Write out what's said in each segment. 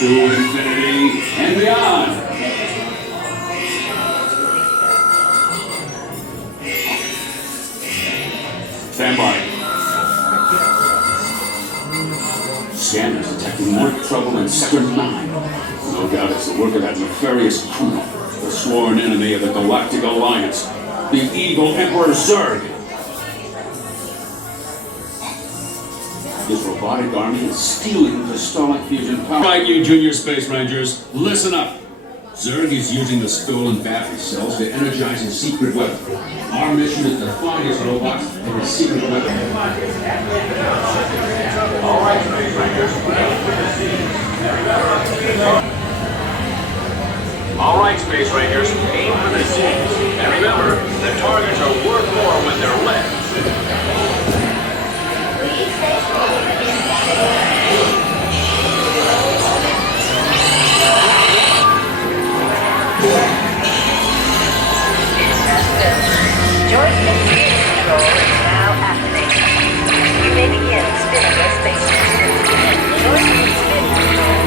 to infinity and beyond. Stand by. Scanners detecting more trouble in Sector 9. No doubt it's the work of that nefarious criminal, the sworn enemy of the Galactic Alliance, the evil Emperor Zurg. This robotic army is stealing the Starlight Fusion power. Right, you junior space rangers, listen up. Zurg is using the stolen battery cells to energize his secret weapon. Our mission is to find his robots and his secret weapon. All right, space rangers. All right, space rangers, aim for the seams. And remember, the targets are worth more when they're lit. Joystick speed control is now activated. You may begin spinning your spaceship. Joystick speed control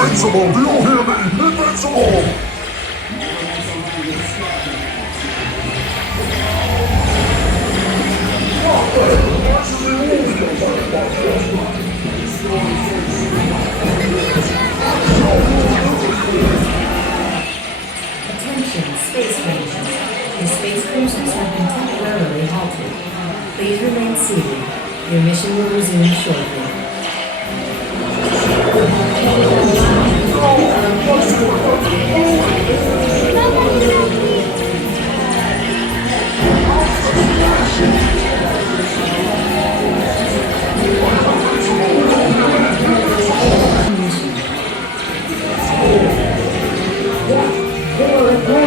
Invincible! Do you hear me? Invincible! Attention, Space Rangers. The space cruisers have been temporarily halted. Please remain seated. Your mission will resume shortly. Mission.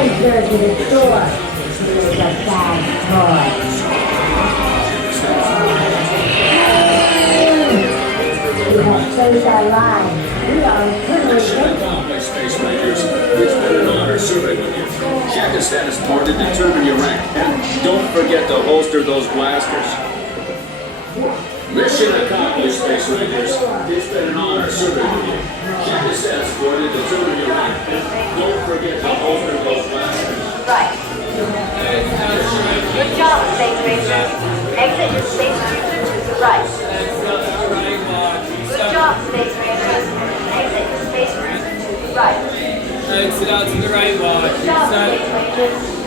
Space Online. We are literally Mission accomplished, Space Rangers. It's been an honor serving with you. Check the status bar to determine your rank. And don't forget to holster those blasters. Mission accomplished, Space Rangers. It's been an honor serving with you. Check the status bar to determine your rank. And don't forget to holster those blasters. Right. Good job, Space Rangers. Exit the Space Cruiser to the right. Good job, Space Rangers. Exit the Space Cruiser to the right. Exit out to the right, watch. Good job, Space Rangers.